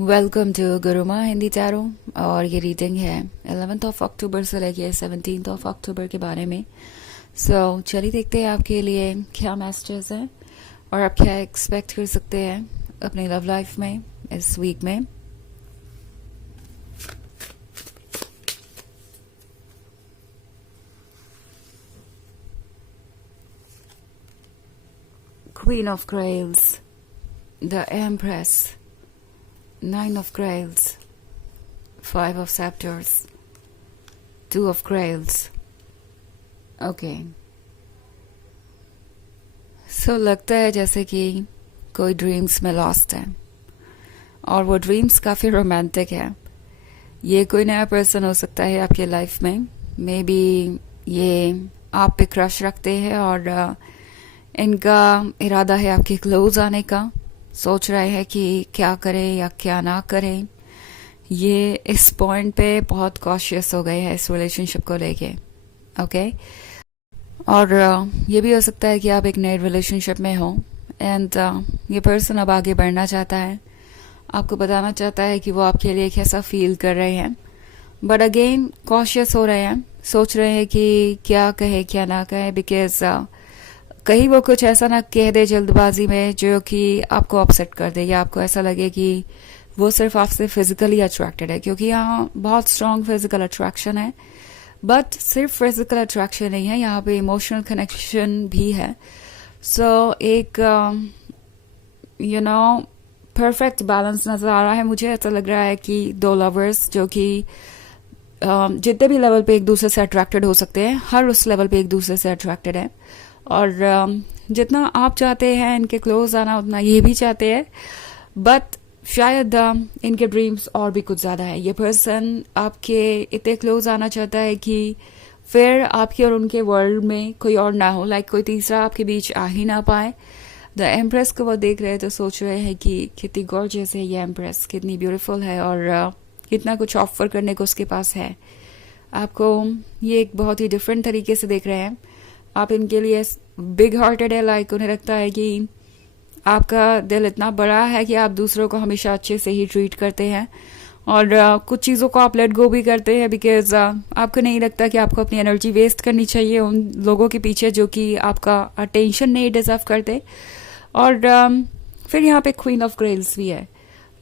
Welcome to Gurumaa Hindi tarot. और ये reading है 11 अक्टूबर से लेके 17 अक्टूबर के बारे में। चलिए देखते हैं आपके लिए क्या मैसेजेस हैं और आप क्या एक्सपेक्ट कर सकते हैं अपनी लव लाइफ में इस वीक में। Queen of grails, the empress, Nine of Grails, Five of Scepters, Two of Grails. Okay. लगता है जैसे कि कोई ड्रीम्स में लॉस्ट है और वो ड्रीम्स काफ़ी रोमांटिक है। ये कोई नया पर्सन हो सकता है आपके लाइफ में। मे बी ये आप पे क्रश रखते हैं और इनका इरादा है आपके क्लोज आने का। सोच रहे हैं कि क्या करें या क्या ना करें। ये इस पॉइंट पे बहुत कॉशियस हो गए हैं इस रिलेशनशिप को लेके। ओके। और ये भी हो सकता है कि आप एक नए रिलेशनशिप में हो एंड ये पर्सन अब आगे बढ़ना चाहता है, आपको बताना चाहता है कि वो आपके लिए कैसा फील कर रहे हैं, बट अगेन कॉशियस हो रहे हैं, सोच रहे हैं कि क्या कहे क्या ना कहे, बिकॉज कहीं वो कुछ ऐसा ना कह दे जल्दबाजी में जो कि आपको अपसेट कर दे या आपको ऐसा लगे कि वो सिर्फ आपसे फिजिकली अट्रैक्टेड है, क्योंकि यहाँ बहुत स्ट्रॉन्ग फिजिकल अट्रैक्शन है। बट सिर्फ फिजिकल अट्रैक्शन नहीं है, यहाँ पे इमोशनल कनेक्शन भी है। एक परफेक्ट बैलेंस नजर आ रहा है। मुझे ऐसा लग रहा है कि दो लवर्स जो कि जितने भी लेवल पे एक दूसरे से अट्रैक्टेड हो सकते हैं, हर उस लेवल पे एक दूसरे से अट्रैक्टेड है। और जितना आप चाहते हैं इनके क्लोज आना, उतना ये भी चाहते हैं, बट शायद इनके ड्रीम्स और भी कुछ ज़्यादा है। ये पर्सन आपके इतने क्लोज आना चाहता है कि फिर आपके और उनके वर्ल्ड में कोई और ना हो, लाइक कोई तीसरा आपके बीच आ ही ना पाए। द एम्प्रेस को वो देख रहे हैं तो सोच रहे हैं कि कितनी गॉर्जियस है ये एम्प्रेस, कितनी ब्यूटीफुल है और कितना कुछ ऑफर करने को उसके पास है। आपको ये एक बहुत ही डिफरेंट तरीके से देख रहे हैं। आप इनके लिए बिग हार्टेड है, लाइक उन्हें लगता है कि आपका दिल इतना बड़ा है कि आप दूसरों को हमेशा अच्छे से ही ट्रीट करते हैं और कुछ चीज़ों को आप लेट गो भी करते हैं, बिकॉज आपको नहीं लगता कि आपको अपनी एनर्जी वेस्ट करनी चाहिए उन लोगों के पीछे जो कि आपका अटेंशन नहीं डिजर्व करते। और फिर यहाँ पे क्वीन ऑफ ग्रेल्स भी है।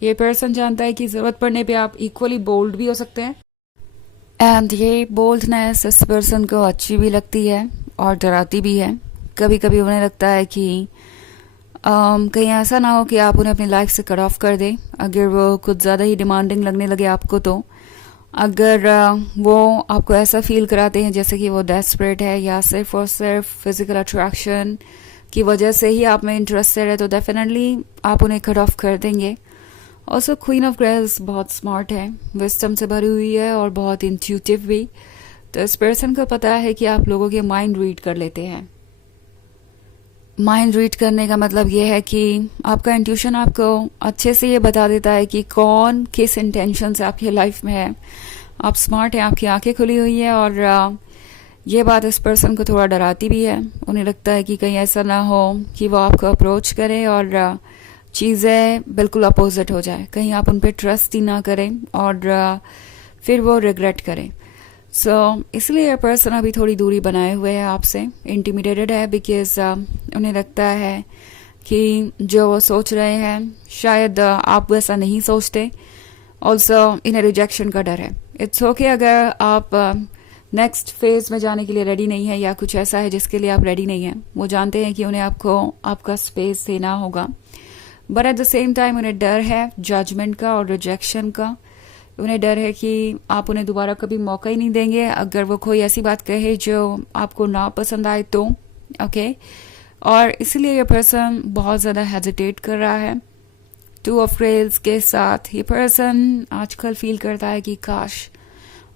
ये पर्सन जानता है कि ज़रूरत पड़ने पे आप इक्वली बोल्ड भी हो सकते हैं एंड ये बोल्डनेस इस पर्सन को अच्छी भी लगती है और डराती भी है। कभी कभी उन्हें लगता है कि कहीं ऐसा ना हो कि आप उन्हें अपनी लाइफ से कट ऑफ कर दें अगर वो कुछ ज़्यादा ही डिमांडिंग लगने लगे आपको। तो अगर वो आपको ऐसा फील कराते हैं जैसे कि वो डेस्परेट है या सिर्फ और सिर्फ फिजिकल अट्रैक्शन की वजह से ही आप में इंटरेस्टेड है, तो डेफिनेटली आप उन्हें कट ऑफ कर देंगे। ऑल्सो क्वीन ऑफ ग्रेल्स बहुत स्मार्ट है, विस्डम से भरी हुई है और बहुत इंट्यूटिव भी। तो इस पर्सन को पता है कि आप लोगों के माइंड रीड कर लेते हैं। माइंड रीड करने का मतलब ये है कि आपका इंट्यूशन आपको अच्छे से ये बता देता है कि कौन किस इंटेंशन से आपकी लाइफ में है। आप स्मार्ट हैं, आपकी आंखें खुली हुई है और ये बात इस पर्सन को थोड़ा डराती भी है। उन्हें लगता है कि कहीं ऐसा ना हो कि वो आपको अप्रोच करें और चीज़ें बिल्कुल अपोजिट हो जाए, कहीं आप उन पर ट्रस्ट ही ना करें और फिर वो रिग्रेट करें। इसलिए यह पर्सन अभी थोड़ी दूरी बनाए हुए है आपसे, इंटिमिडेटेड है, बिकॉज उन्हें लगता है कि जो वो सोच रहे हैं शायद आप वैसा नहीं सोचते। ऑल्सो इन्हें रिजेक्शन का डर है। इट्स ओके अगर आप नेक्स्ट फेज में जाने के लिए रेडी नहीं है या कुछ ऐसा है जिसके लिए आप रेडी नहीं हैं। वो जानते हैं कि उन्हें आपको आपका स्पेस देना होगा, but at the same time उन्हें डर है जजमेंट का और रिजेक्शन का। उन्हें डर है कि आप उन्हें दोबारा कभी मौका ही नहीं देंगे अगर वो कोई ऐसी बात कहे जो आपको ना पसंद आए तो। ओके। और इसलिए ये पर्सन बहुत ज़्यादा हेजिटेट कर रहा है। टू ऑफ ग्रेल्स के साथ ये पर्सन आजकल फील करता है कि काश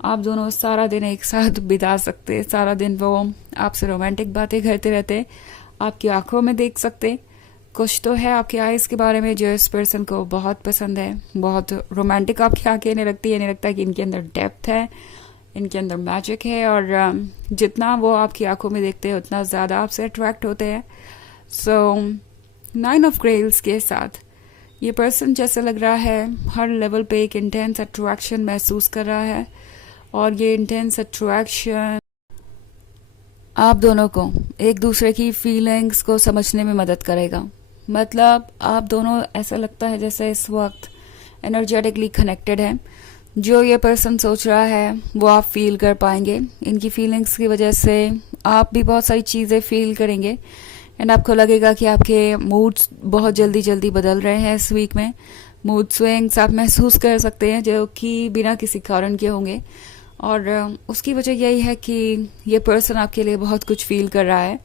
आप दोनों सारा दिन एक साथ बिता सकते, सारा दिन वो आपसे रोमांटिक बातें करते रहते, आपकी आंखों में देख सकते। कुछ तो है आपके आइज़ के बारे में जो इस पर्सन को बहुत पसंद है, बहुत रोमांटिक आपकी आंखें नहीं लगती है। नहीं लगता है कि इनके अंदर डेप्थ है, इनके अंदर मैजिक है और जितना वो आपकी आंखों में देखते हैं उतना ज़्यादा आपसे अट्रैक्ट होते हैं। नाइन ऑफ ग्रेल्स के साथ ये पर्सन जैसे लग रहा है हर लेवल पे एक इंटेंस अट्रैक्शन महसूस कर रहा है, और ये इंटेंस अट्रैक्शन आप दोनों को एक दूसरे की फीलिंग्स को समझने में मदद करेगा। मतलब आप दोनों ऐसा लगता है जैसे इस वक्त एनर्जेटिकली कनेक्टेड है। जो ये पर्सन सोच रहा है वो आप फील कर पाएंगे। इनकी फीलिंग्स की वजह से आप भी बहुत सारी चीज़ें फील करेंगे, एंड आपको लगेगा कि आपके मूड्स बहुत जल्दी जल्दी बदल रहे हैं इस वीक में। मूड स्विंग्स आप महसूस कर सकते हैं जो कि बिना किसी कारण के होंगे, और उसकी वजह यही है कि ये पर्सन आपके लिए बहुत कुछ फील कर रहा है।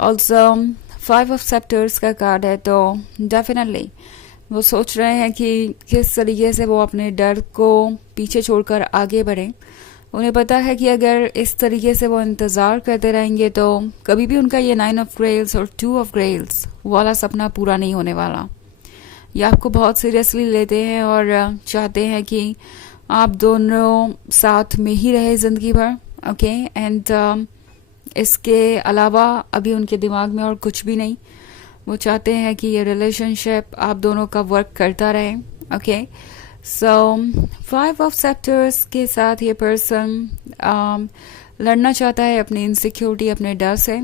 ऑल्सो 5 ऑफ सेप्टर्स का कार्ड है, तो डेफिनेटली वो सोच रहे हैं कि किस तरीके से वो अपने डर को पीछे छोड़कर आगे बढ़ें। उन्हें पता है कि अगर इस तरीके से वो इंतज़ार करते रहेंगे तो कभी भी उनका ये 9 ऑफ ग्रेल्स और 2 ऑफ ग्रेल्स वाला सपना पूरा नहीं होने वाला। ये आपको बहुत सीरियसली लेते हैं और चाहते हैं कि आप दोनों साथ में ही रहे ज़िंदगी भर। ओके, एंड इसके अलावा अभी उनके दिमाग में और कुछ भी नहीं। वो चाहते हैं कि ये रिलेशनशिप आप दोनों का वर्क करता रहे। ओके, सो 5 ऑफ सेप्टर्स के साथ ये पर्सन लड़ना चाहता है अपनी इनसिक्योरिटी, अपने डर से,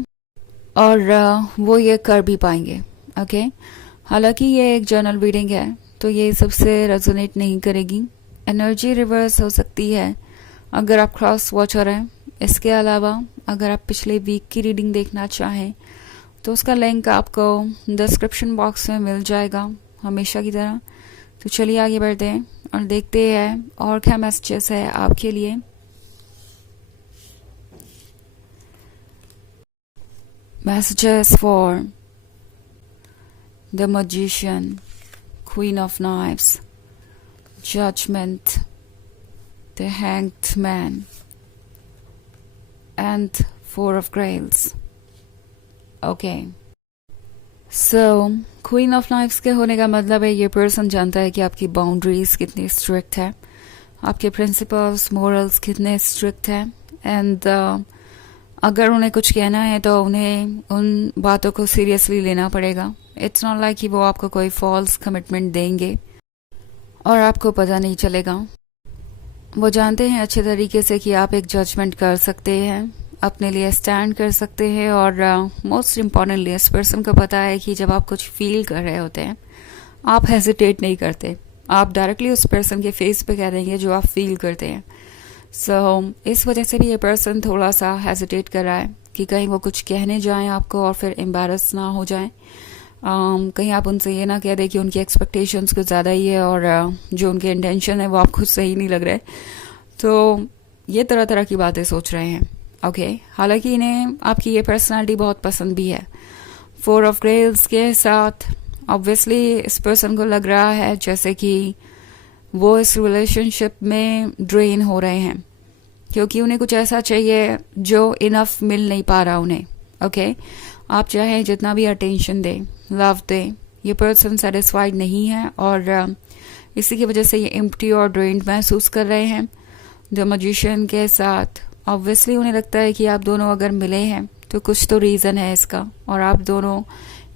और वो ये कर भी पाएंगे। ओके, हालांकि ये एक जर्नल रीडिंग है तो ये सबसे रेजोनेट नहीं करेगी। एनर्जी रिवर्स हो सकती है अगर आप क्रॉस वॉचर हैं। इसके अलावा अगर आप पिछले वीक की रीडिंग देखना चाहें तो उसका लिंक आपको डिस्क्रिप्शन बॉक्स में मिल जाएगा हमेशा की तरह। तो चलिए आगे बढ़ते हैं और देखते हैं और क्या मैसेजेस है आपके लिए। Messages for the magician, queen of knives, judgment, the hanged man and 4 of Grails. Okay, so queen of knives के होने का मतलब है ये पर्सन जानता है कि आपकी बाउंड्रीज कितनी स्ट्रिक्ट है, आपके प्रिंसिपल्स मोरल्स कितने स्ट्रिक्ट है, एंड अगर उन्हें कुछ कहना है तो उन्हें उन बातों को सीरियसली लेना पड़ेगा। इट्स नॉट लाइक कि वो आपको कोई फॉल्स कमिटमेंट देंगे और आपको पता नहीं चलेगा। वो जानते हैं अच्छे तरीके से कि आप एक जजमेंट कर सकते हैं, अपने लिए स्टैंड कर सकते हैं, और मोस्ट इम्पॉर्टेंटली इस पर्सन को पता है कि जब आप कुछ फील कर रहे होते हैं आप हेजिटेट नहीं करते, आप डायरेक्टली उस पर्सन के फेस पे कह देंगे जो आप फील करते हैं। सो इस वजह से भी ये पर्सन थोड़ा सा हेजिटेट कर रहा है कि कहीं वो कुछ कहने जाएं आपको और फिर एम्बैरस ना हो जाएं। कहीं आप उनसे ये ना कह दें कि उनकी एक्सपेक्टेशंस कुछ ज़्यादा ही है और जो उनके इंटेंशन है वो आपको सही नहीं लग रहे। तो ये तरह तरह की बातें सोच रहे हैं। ओके, हालांकि इन्हें आपकी ये पर्सनालिटी बहुत पसंद भी है। 4 ऑफ ग्रेल्स के साथ ऑब्वियसली इस पर्सन को लग रहा है जैसे कि वो इस रिलेशनशिप में ड्रेन हो रहे हैं, क्योंकि उन्हें कुछ ऐसा चाहिए जो इनफ मिल नहीं पा रहा उन्हें। ओके, आप चाहे जितना भी अटेंशन दें, लव दें, ये पर्सन सेटिस्फाइड नहीं है और इसी की वजह से ये एम्प्टी और ड्रेन्ड महसूस कर रहे हैं। द मैजिशियन के साथ ऑब्वियसली उन्हें लगता है कि आप दोनों अगर मिले हैं तो कुछ तो रीज़न है इसका, और आप दोनों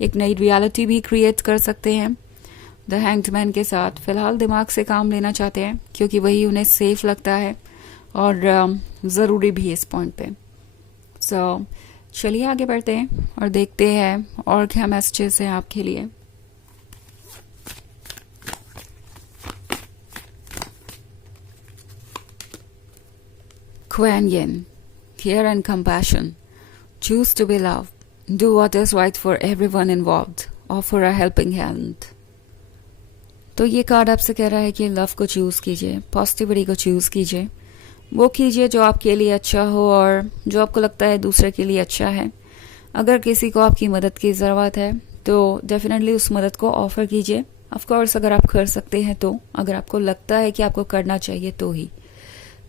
एक नई रियलिटी भी क्रिएट कर सकते हैं। द हैंग्ड मैन के साथ फिलहाल दिमाग से काम लेना चाहते हैं क्योंकि वही उन्हें सेफ लगता है और ज़रूरी भी है इस पॉइंट पे। सो चलिए आगे बढ़ते हैं और देखते हैं और क्या मैसेजेस हैं आपके लिए। Kuan Yin, care and compassion. Choose to be loved. Do what is right for everyone involved. Offer a helping hand. तो ये कार्ड आपसे कह रहा है कि लव को चूज़ कीजिए, पॉजिटिविटी को चूज़ कीजिए, वो कीजिए जो आपके लिए अच्छा हो और जो आपको लगता है दूसरे के लिए अच्छा है। अगर किसी को आपकी मदद की ज़रूरत है तो डेफिनेटली उस मदद को ऑफ़र कीजिए। ऑफ कोर्स अगर आप कर सकते हैं तो, अगर आपको लगता है कि आपको करना चाहिए तो ही।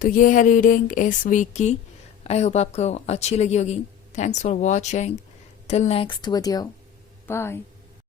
तो ये है रीडिंग इस वीक की। आई होप आपको अच्छी लगी होगी। Thanks for watching. Till next video, bye.